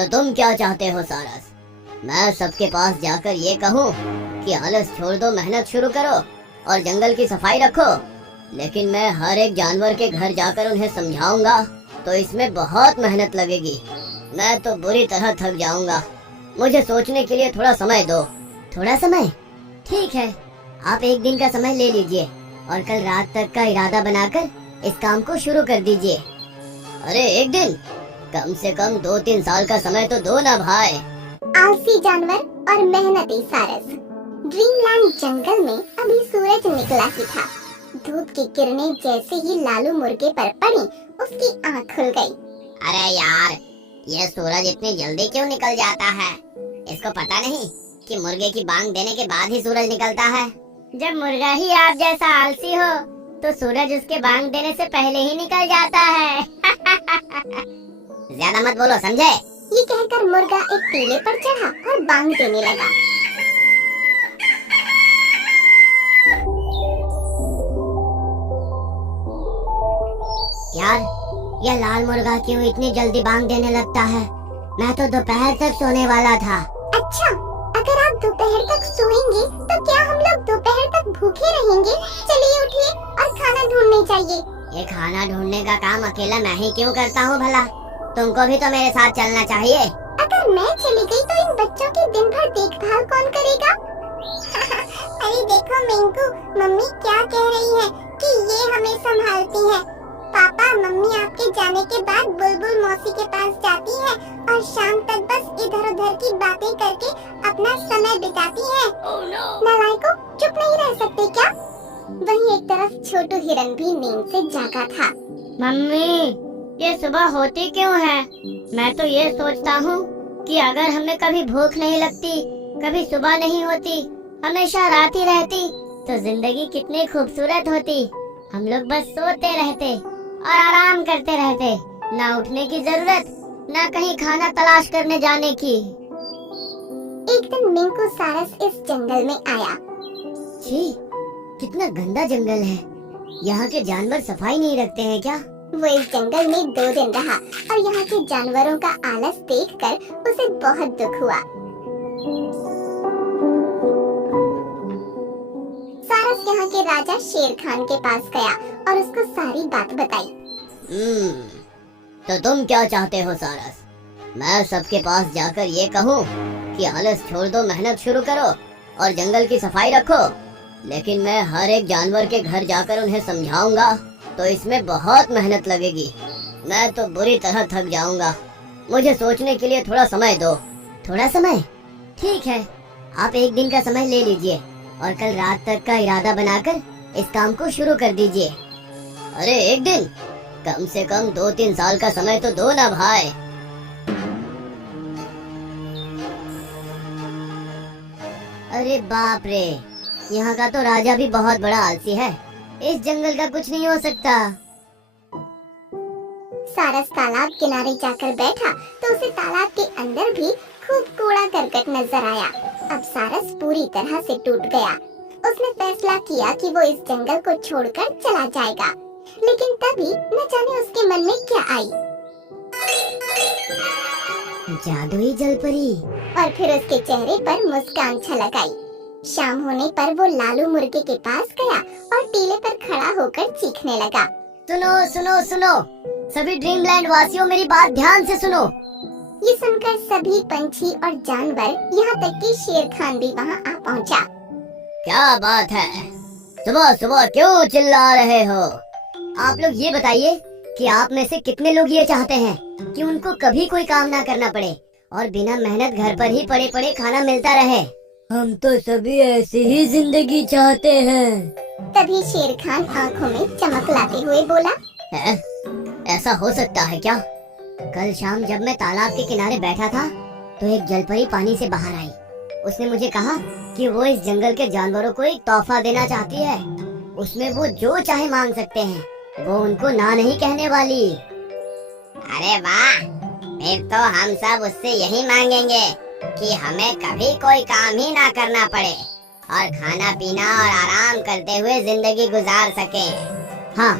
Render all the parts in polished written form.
तो तुम क्या चाहते हो सारस? मैं सबके पास जाकर ये कहूँ कि आलस छोड़ दो, मेहनत शुरू करो और जंगल की सफाई रखो, लेकिन मैं हर एक जानवर के घर जाकर उन्हें समझाऊंगा तो इसमें बहुत मेहनत लगेगी। मैं तो बुरी तरह थक जाऊंगा। मुझे सोचने के लिए थोड़ा समय दो। थोड़ा समय? ठीक है, आप एक दिन का समय ले लीजिए और कल रात तक का इरादा बनाकर इस काम को शुरू कर दीजिए। अरे एक दिन? कम से कम 2-3 साल का समय तो दो ना भाई। आलसी जानवर और मेहनती सारस। ड्रीमलैंड जंगल में अभी सूरज निकला ही था। धूप की किरणें जैसे ही लालू मुर्गे पर पड़ी, उसकी आंख खुल गई। अरे यार, ये सूरज इतनी जल्दी क्यों निकल जाता है? इसको पता नहीं कि मुर्गे की बांग देने के बाद ही सूरज निकलता है। जब मुर्गा ही आप जैसा आलसी हो तो सूरज उसके बांग देने से पहले ही निकल जाता है। ज्यादा मत बोलो, समझे? ये कहकर मुर्गा एक टीले पर चढ़ा और बांग देने लगा। यार, यह लाल मुर्गा क्यों इतनी जल्दी बांग देने लगता है? मैं तो दोपहर तक सोने वाला था। अच्छा, अगर आप दोपहर तक सोएंगे तो क्या हम लोग दोपहर तक भूखे रहेंगे? चलिए उठिए और खाना ढूंढने चाहिए। ये खाना ढूंढने का काम अकेला मैं ही क्यों करता हूँ भला? तुमको भी तो मेरे साथ चलना चाहिए। अगर मैं चली गई तो इन बच्चों की दिन भर देखभाल कौन करेगा? अरे देखो मिंकू, मम्मी क्या कह रही है कि ये हमें संभालती है। पापा, मम्मी आपके जाने के बाद बुलबुल मौसी के पास जाती है और शाम तक बस इधर उधर की बातें करके अपना समय बिताती है। नालायकों, चुप नहीं रह सकते क्या? वहीं एक तरफ छोटू हिरन भी नींद से जागा था। मम्मी, ये सुबह होती क्यों है? मैं तो ये सोचता हूँ कि अगर हमें कभी भूख नहीं लगती, कभी सुबह नहीं होती, हमेशा रात ही रहती, तो जिंदगी कितनी खूबसूरत होती। हम लोग बस सोते रहते और आराम करते रहते, ना उठने की जरूरत, ना कहीं खाना तलाश करने जाने की। एक दिन मिंकू सारस इस जंगल में आया। छी, कितना गंदा जंगल है। यहाँ के जानवर सफाई नहीं रखते हैं क्या? वो इस जंगल में 2 दिन रहा और यहाँ के जानवरों का आलस देखकर उसे बहुत दुख हुआ। सारस यहाँ के राजा शेर खान के पास गया और उसको सारी बात बताई। तो तुम क्या चाहते हो सारस? मैं सबके पास जाकर ये कहूँ कि आलस छोड़ दो, मेहनत शुरू करो और जंगल की सफाई रखो, लेकिन मैं हर एक जानवर के घर जाकर उन्हें समझाऊंगा तो इसमें बहुत मेहनत लगेगी। मैं तो बुरी तरह थक जाऊंगा। मुझे सोचने के लिए थोड़ा समय दो। थोड़ा समय? ठीक है, आप एक दिन का समय ले लीजिए और कल रात तक का इरादा बनाकर इस काम को शुरू कर दीजिए। अरे एक दिन? कम से कम 2-3 साल का समय तो दो ना भाई। अरे बाप रे, यहाँ का तो राजा भी बहुत बड़ा आलसी है। इस जंगल का कुछ नहीं हो सकता। सारस तालाब किनारे जाकर बैठा तो उसे तालाब के अंदर भी खूब कूड़ा करकट नजर आया। अब सारस पूरी तरह से टूट गया। उसने फैसला किया कि वो इस जंगल को छोड़कर चला जाएगा, लेकिन तभी न जाने उसके मन में क्या आई। जादुई जलपरी। और फिर उसके चेहरे पर मुस्कान छलक आई। शाम होने पर वो लालू मुर्गे के पास गया और टीले पर खड़ा होकर चीखने लगा। सुनो सुनो सुनो, सभी ड्रीमलैंड वासियों, मेरी बात ध्यान से सुनो। ये सुनकर सभी पंछी और जानवर, यहाँ तक कि शेर खान भी वहाँ आ पहुँचा। क्या बात है, सुबह सुबह क्यों चिल्ला रहे हो? आप लोग ये बताइए कि आप में से कितने लोग ये चाहते हैं कि उनको कभी कोई काम ना करना पड़े और बिना मेहनत घर पर ही पड़े पड़े खाना मिलता रहे? हम तो सभी ऐसी ही जिंदगी चाहते हैं। तभी शेर खान आंखों में चमक लाते हुए बोला, है? ऐसा हो सकता है क्या? कल शाम जब मैं तालाब के किनारे बैठा था तो एक जलपरी पानी से बाहर आई। उसने मुझे कहा कि वो इस जंगल के जानवरों को एक तोहफा देना चाहती है। उसमें वो जो चाहे मांग सकते हैं, वो उनको ना नहीं कहने वाली। अरे वाह, फिर तो हम सब उससे यही मांगेंगे कि हमें कभी कोई काम ही ना करना पड़े और खाना पीना और आराम करते हुए जिंदगी गुजार सके। हाँ,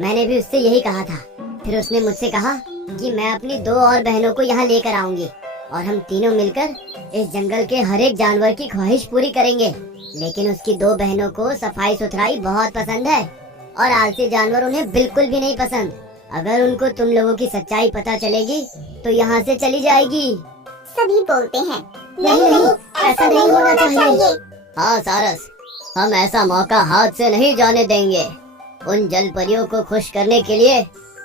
मैंने भी उससे यही कहा था। फिर उसने मुझसे कहा कि मैं अपनी 2 और बहनों को यहाँ लेकर आऊंगी और हम तीनों मिलकर इस जंगल के हर एक जानवर की ख्वाहिश पूरी करेंगे। लेकिन उसकी दो बहनों को सफाई सुथराई बहुत पसंद है और आलसी जानवर उन्हें बिल्कुल भी नहीं पसंद। अगर उनको तुम लोगों की सच्चाई पता चलेगी तो यहाँ से चली जाएगी। सभी बोलते हैं नहीं नहीं, ऐसा नहीं होना चाहिए। हाँ सारस, हम ऐसा मौका हाथ से नहीं जाने देंगे। उन जल परियों को खुश करने के लिए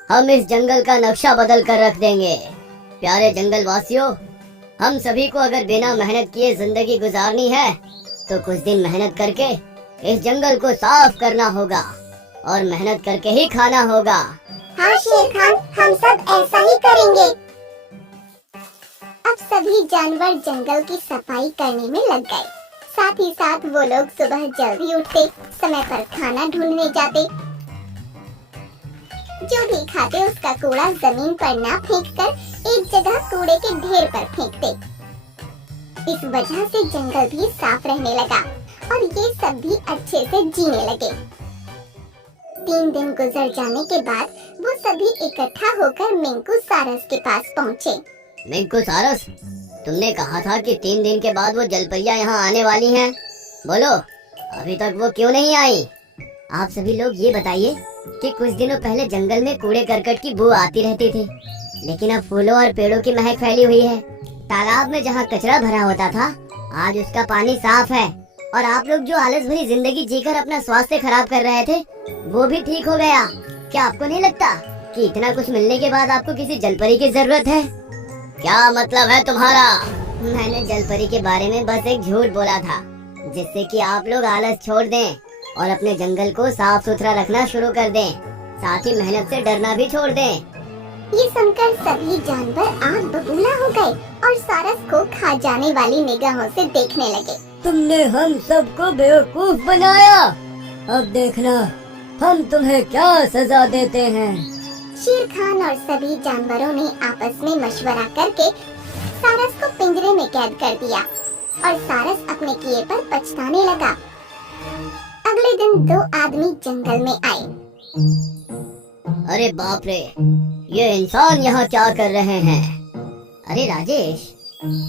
हम इस जंगल का नक्शा बदल कर रख देंगे। प्यारे जंगल वासियों, हम सभी को अगर बिना मेहनत किए जिंदगी गुजारनी है तो कुछ दिन मेहनत करके इस जंगल को साफ करना होगा और मेहनत करके ही खाना होगा। हाँ शेर खान, हम सब ऐसा ही करेंगे। अब सभी जानवर जंगल की सफाई करने में लग गए। साथ ही साथ वो लोग सुबह जल्दी उठते, समय पर खाना ढूंढने जाते। जो भी खाते उसका कूड़ा जमीन पर ना फेंककर एक जगह कूड़े के ढेर पर फेंकते। इस वजह से जंगल भी साफ रहने लगा और ये सब भी अच्छे से जीने लगे। 3 दिन गुजर जाने के बाद वो सभी इकट्ठा होकर मिंकू सारस के पास पहुँचे। मिंकू सारस, तुमने कहा था कि 3 दिन के बाद वो जलपरियां यहाँ आने वाली हैं। बोलो, अभी तक वो क्यों नहीं आई? आप सभी लोग ये बताइए कि कुछ दिनों पहले जंगल में कूड़े करकट की बू आती रहती थी, लेकिन अब फूलों और पेड़ों की महक फैली हुई है। तालाब में जहाँ कचरा भरा होता था, आज उसका पानी साफ है और आप लोग जो आलस भरी जिंदगी जीकर अपना स्वास्थ्य खराब कर रहे थे, वो भी ठीक हो गया। क्या आपको नहीं लगता कि इतना कुछ मिलने के बाद आपको किसी जलपरी की जरूरत है? क्या मतलब है तुम्हारा? मैंने जलपरी के बारे में बस एक झूठ बोला था, जिससे कि आप लोग आलस छोड़ दें और अपने जंगल को साफ सुथरा रखना शुरू कर दें, साथ ही मेहनत से डरना भी छोड़ दें। ये सुनकर सभी जानवर आग बबूला हो गए और सारस को खा जाने वाली निगाहों से देखने लगे। तुमने हम सबको बेवकूफ बनाया, अब देखना हम तुम्हें क्या सजा देते हैं। शेर खान और सभी जानवरों ने आपस में मशवरा करके सारस को पिंजरे में कैद कर दिया और सारस अपने किए पर पछताने लगा। अगले दिन 2 आदमी जंगल में आए। अरे बाप रे, ये इंसान यहाँ क्या कर रहे हैं? अरे राजेश,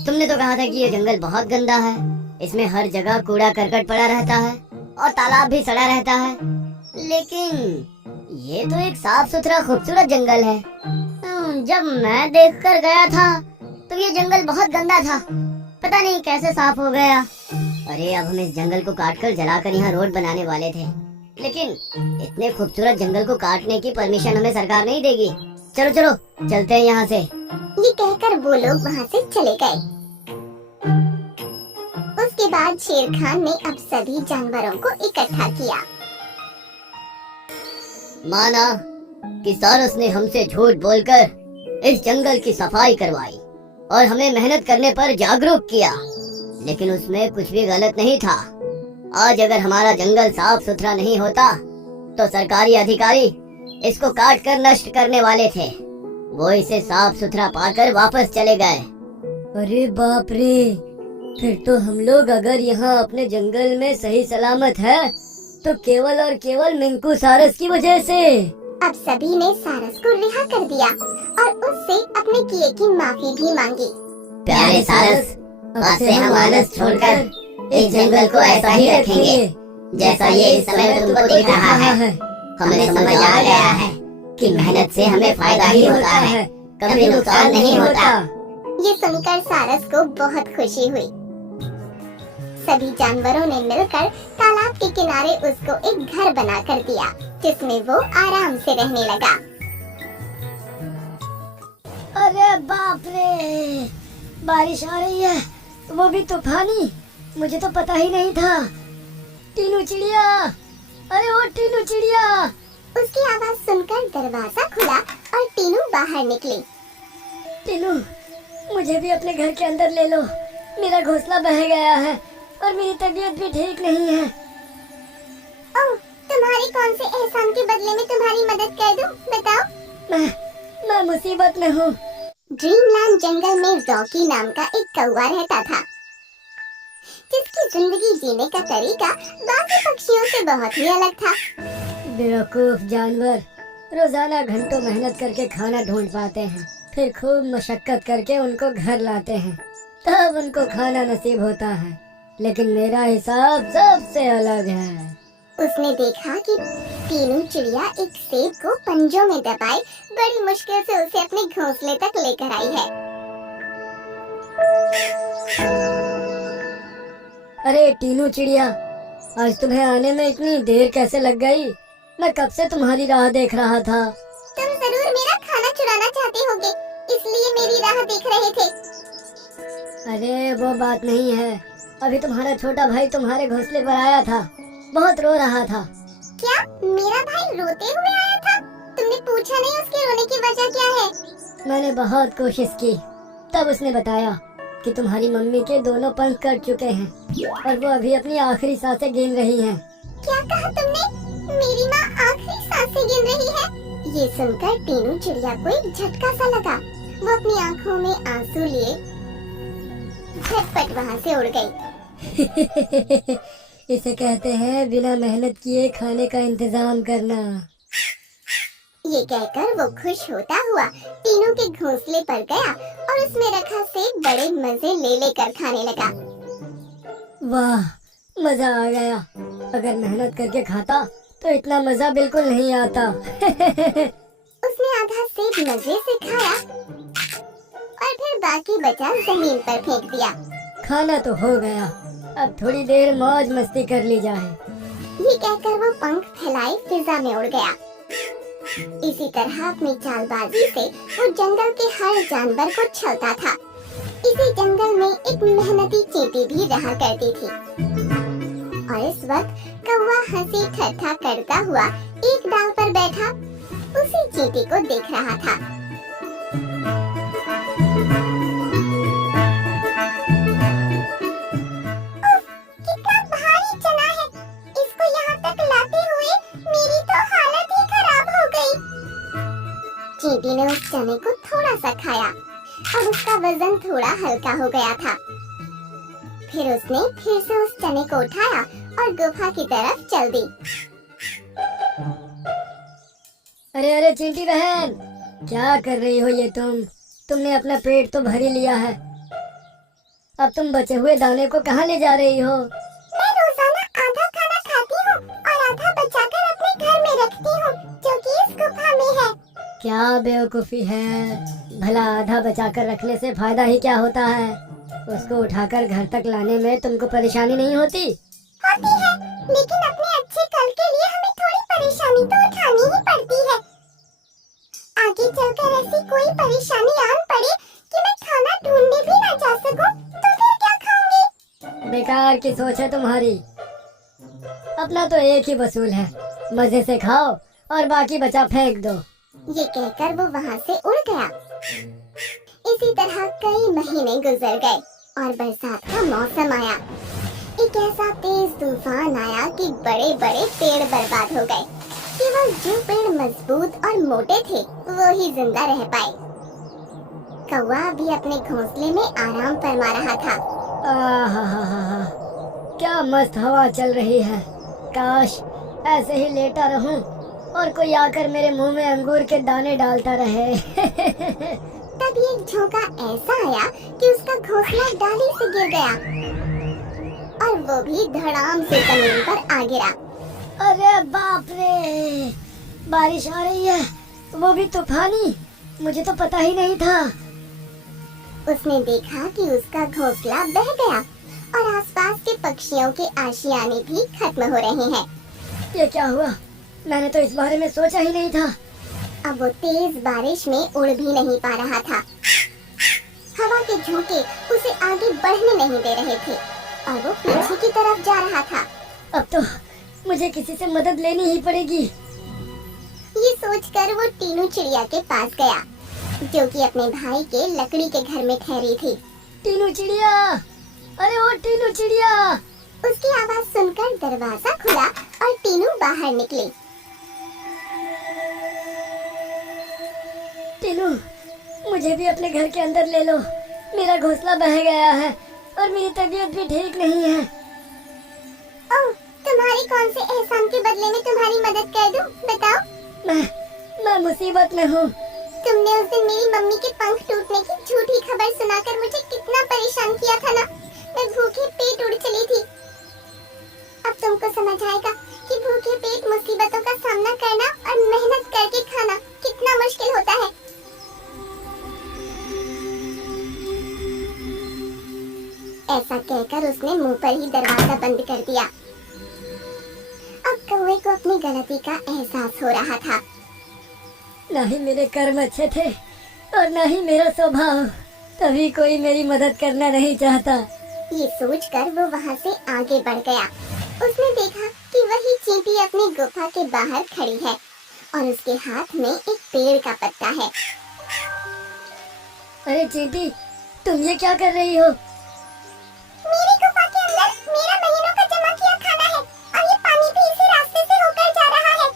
तुमने तो कहा था कि ये जंगल बहुत गंदा है, इसमें हर जगह कूड़ा करकट पड़ा रहता है और तालाब भी सड़ा रहता है, लेकिन ये तो एक साफ सुथरा खूबसूरत जंगल है। जब मैं देखकर गया था तो ये जंगल बहुत गंदा था, पता नहीं कैसे साफ हो गया। अरे अब हम इस जंगल को काटकर जलाकर यहाँ रोड बनाने वाले थे, लेकिन इतने खूबसूरत जंगल को काटने की परमिशन हमें सरकार नहीं देगी। चलो चलो चलते हैं यहाँ से। ये कहकर वो लोग वहाँ से चले गए। उसके बाद शेर खान ने अब सभी जानवरों को इकट्ठा किया। माना कि सारस ने हमसे झूठ बोलकर इस जंगल की सफाई करवाई और हमें मेहनत करने पर जागरूक किया, लेकिन उसमें कुछ भी गलत नहीं था। आज अगर हमारा जंगल साफ सुथरा नहीं होता तो सरकारी अधिकारी इसको काट कर नष्ट करने वाले थे। वो इसे साफ सुथरा पाकर वापस चले गए। अरे बाप रे, फिर तो हम लोग अगर यहाँ अपने जंगल में सही सलामत है तो केवल और केवल मिंकू सारस की वजह से। अब सभी ने सारस को रिहा कर दिया और उससे अपने किए की माफी भी मांगी। प्यारे सारस, आज से हम आलस छोड़कर इस जंगल को ऐसा ही रखेंगे जैसा ये इस समय तुमको दिख रहा है। हमें समझ आ गया है कि मेहनत से हमें फायदा ही होता है, कभी नुकसान नहीं होता। ये सुनकर सारस को बहुत खुशी हुई। सभी जानवरों ने मिलकर तालाब के किनारे उसको एक घर बना कर दिया, जिसमें वो आराम से रहने लगा। अरे बाप रे, बारिश आ रही है, वो भी तूफानी। मुझे तो पता ही नहीं था। टीनू चिड़िया, अरे वो टीनू चिड़िया। उसकी आवाज सुनकर दरवाजा खुला और टीनू बाहर निकली। टीनू, मुझे भी अपने घर के अंदर ले लो, मेरा घोंसला बह गया है और मेरी तबीयत भी ठीक नहीं है। ओह, तुम्हारे कौन से एहसान के बदले में तुम्हारी मदद कर दूं? बताओ। मैं मुसीबत में हूँ। ड्रीमलैंड जंगल में रॉकी नाम का एक कौवा रहता था, जिसकी जिंदगी जीने का तरीका बाकी पक्षियों से बहुत ही अलग था। बेवकूफ जानवर रोजाना घंटों मेहनत करके खाना ढूंढ पाते हैं, फिर खूब मशक्कत करके उनको घर लाते हैं, तब उनको खाना नसीब होता है। लेकिन मेरा हिसाब सबसे अलग है। उसने देखा कि तीनों चिड़िया एक सेब को पंजों में दबाए बड़ी मुश्किल से उसे अपने घोंसले तक लेकर आई है। अरे टीनू चिड़िया, आज तुम्हें आने में इतनी देर कैसे लग गई? मैं कब से तुम्हारी राह देख रहा था। तुम जरूर मेरा खाना चुराना चाहते होगे, इसलिए मेरी राह देख रहे थे। अरे वो बात नहीं है, अभी तुम्हारा छोटा भाई तुम्हारे घोंसले पर आया था, बहुत रो रहा था। क्या मेरा भाई रोते हुए आया था? तुमने पूछा नहीं उसके रोने की वजह क्या है? मैंने बहुत कोशिश की, तब उसने बताया कि तुम्हारी मम्मी के दोनों पंख कट चुके हैं और वो अभी अपनी आखिरी सांसें गिन रही हैं। क्या कहा तुमने? मेरी माँ आखिरी सांसें गिन रही है? ये सुनकर टीनू चिड़िया को एक झटका सा लगा। वो अपनी आँखों में आंसू लिए झटपट वहाँ से उड़ गई। इसे कहते हैं बिना मेहनत किए खाने का इंतजाम करना। ये कहकर वो खुश होता हुआ तीनों के घोंसले पर गया और उसमें रखा सेब बड़े मजे ले लेकर खाने लगा। वाह, मजा आ गया। अगर मेहनत करके खाता तो इतना मजा बिल्कुल नहीं आता। उसने आधा सेब मजे से खाया और फिर बाकी बचा जमीन पर फेंक दिया। खाना तो हो गया, अब थोड़ी देर मौज मस्ती कर ली जाए। ये कहकर वो पंख फैलाए फिजा में उड़ गया। इसी तरह अपनी चालबाजी से वो जंगल के हर जानवर को छलता था। इसी जंगल में एक मेहनती चींटी भी रहा करती थी और इस वक्त कौवा हंसी ठट्ठा करता हुआ एक डाल पर बैठा उसी चींटी को देख रहा था। कितना भारी चना है, इसको यहाँ तक लाते हुए मेरी तो हालत ही खराब हो गई। चींटी ने उस चने को थोड़ा सा खाया और उसका वजन थोड़ा हल्का हो गया था। फिर उसने फिर से उस चने को उठाया और गुफा की तरफ चल दी। अरे अरे चींटी बहन, क्या कर रही हो ये तुमने अपना पेट तो भर ही लिया है, अब तुम बचे हुए दाने को कहाँ ले जा रही हो? मैं रोजाना आधा खाना खाती हूँ और आधा बचाकर अपने घर में रखती हूँ जो कि इस गुफा में है। क्या बेवकूफी है, भला आधा बचाकर रखने से फायदा ही क्या होता है? उसको उठाकर घर तक लाने में तुमको परेशानी नहीं होती? होती है, लेकिन अपने अच्छे कल के लिए हमें थोड़ी परेशानी तो उठानी ही पड़ती है। आगे चलकर ऐसी कोई परेशानी आन पड़े कि मैं खाना ढूंढने भी ना जा सकूं, तो फिर क्या खाऊंगी? बेकार की सोच है तुम्हारी। अपना तो एक ही वसूल है, मजे से खाओ और बाकी बचा फेंक दो। ये कहकर वो वहाँ से उड़ गया। इसी तरह कई महीने गुजर गए और बरसात का मौसम आया। एक ऐसा तेज तूफान आया कि बड़े बड़े पेड़ बर्बाद हो गए। केवल जो पेड़ मजबूत और मोटे थे वो ही जिंदा रह पाए। कौवा भी अपने घोंसले में आराम फरमा रहा था। आहा, क्या मस्त हवा चल रही है। काश ऐसे ही लेटा रहूं और कोई आकर मेरे मुंह में अंगूर के दाने डालता रहे। तब एक झोंका ऐसा आया कि उसका घोंसला डाली से गिर गया और वो भी धड़ाम से जमीन पर आ गिरा। अरे बाप रे, बारिश आ रही है, वो भी तूफानी। मुझे तो पता ही नहीं था। उसने देखा कि उसका घोंसला बह गया और आसपास के पक्षियों के आशियाने भी खत्म हो रहे हैं। ये क्या हुआ? मैंने तो इस बारे में सोचा ही नहीं था। अब वो तेज बारिश में उड़ भी नहीं पा रहा था। हवा के झोंके उसे आगे बढ़ने नहीं दे रहे थे और वो पीछे की तरफ जा रहा था। अब तो मुझे किसी से मदद लेनी ही पड़ेगी। ये सोचकर वो टीनू चिड़िया के पास गया जो कि अपने भाई के लकड़ी के घर में ठहरी थी। टीनू चिड़िया, अरे ओ टीनू चिड़िया। उसकी आवाज सुनकर दरवाजा खुला और टीनू बाहर निकली। टीनू, मुझे भी अपने घर के अंदर ले लो। मेरा घोंसला बह गया है और मेरी तबीयत भी ठीक नहीं है। ओह, तुम्हारी कौन से एहसान के बदले में तुम्हारी मदद कर दूं? बताओ। मैं मुसीबत में हूँ। तुमने उस दिन मेरी मम्मी के पंख टूटने की झूठी खबर सुनाकर मुझे कितना परेशान किया था ना। मैं भूखे पेट उड़ चली थी। अब तुमको समझ आएगा कि भूखे पेट मुसीबतों का सामना करना और मेहनत करके खाना कितना मुश्किल होता है। ऐसा कहकर उसने मुंह पर ही दरवाजा बंद कर दिया। अब कौवे को अपनी गलती का एहसास हो रहा था। ना ही मेरे कर्म अच्छे थे और ना ही मेरा स्वभाव, तभी कोई मेरी मदद करना नहीं चाहता। ये सोचकर वो वहाँ से आगे बढ़ गया। उसने देखा कि वही चींटी अपनी गुफा के बाहर खड़ी है और उसके हाथ में एक पेड़ का पत्ता है। अरे चींटी, तुम ये क्या कर रही हो? मेरी गुफा के अंदर मेरा महीनों का जमा किया खाना है और ये पानी भी इसी रास्ते से होकर जा रहा है,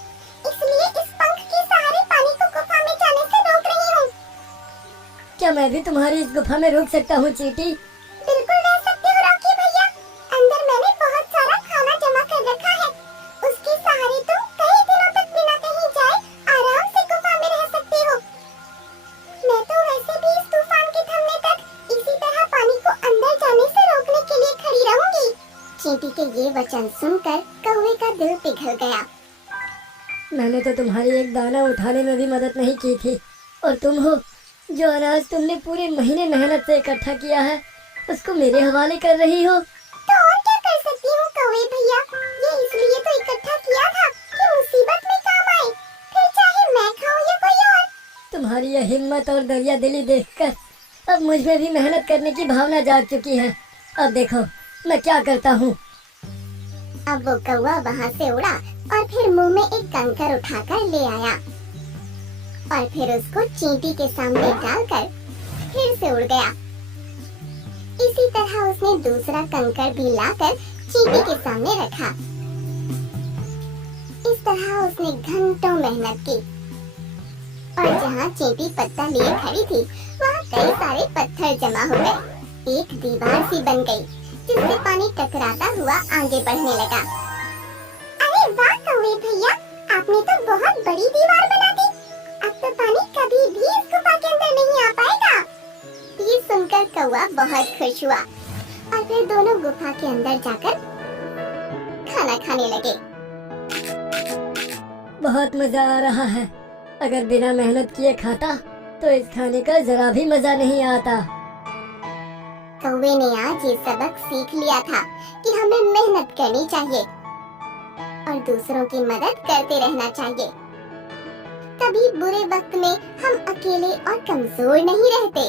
इसलिए इस पंख के सहारे पानी को गुफा में जाने से रोक रही हूँ। क्या मैं भी तुम्हारी इस गुफा में रुक सकता हूँ चींटी? बिल्कुल रह सकते हो रॉकी भैया। अंदर मैंने बहुत सारा खाना जमा कर रखा है, उसके सहारे तुम कई दिनों तक बिना कहीं जाए आराम से गुफा में रह सकते हो। मैं तो वैसे भी इस तूफान के थमने तक इसी तरह पानी को अंदर जाने से रोकने के लिए खड़ी रहूंगी। चींटी के ये वचन सुनकर कौवे का दिल पिघल गया। मैंने तो तुम्हारी एक दाना उठाने में भी मदद नहीं की थी, और तुम हो जो अनाज तुमने पूरे महीने मेहनत से इकट्ठा किया है उसको मेरे हवाले कर रही हो। तो और क्या कर सकती हूँ कौवे भैया, ये इसलिए तो इकट्ठा किया था कि मुसीबत में काम आए, फिर चाहे मैं खाऊं या कोई और। तुम्हारी यह हिम्मत और दरिया दिली देखकर अब मुझ में भी मेहनत करने की भावना जाग चुकी है। अब देखो मैं क्या करता हूँ। अब वो कौवा वहाँ से उड़ा और फिर मुंह में एक कंकर उठाकर ले आया और फिर उसको चींटी के सामने डालकर फिर से उड़ गया। इसी तरह उसने दूसरा कंकर भी लाकर चींटी के सामने रखा। इस तरह उसने घंटों मेहनत की और जहाँ चींटी पत्ता लिए खड़ी थी वहाँ कई सारे पत्थर जमा हो गए। एक दीवार सी बन गई जिससे पानी टकराता हुआ आगे बढ़ने लगा। अरे वाह कौवे भैया, आपने तो बहुत बड़ी दीवार बना दी। अब तो पानी कभी भी इस गुफा के अंदर नहीं आ पाएगा। ये सुनकर कौवा बहुत खुश हुआ और फिर दोनों गुफा के अंदर जाकर खाना खाने लगे। बहुत मजा आ रहा है। अगर बिना मेहनत किए खाता तो इस खाने का जरा भी मजा नहीं आता। कौवे ने आज ये सबक सीख लिया था कि हमें मेहनत करनी चाहिए और दूसरों की मदद करते रहना चाहिए। कभी बुरे वक्त में हम अकेले और कमजोर नहीं रहते।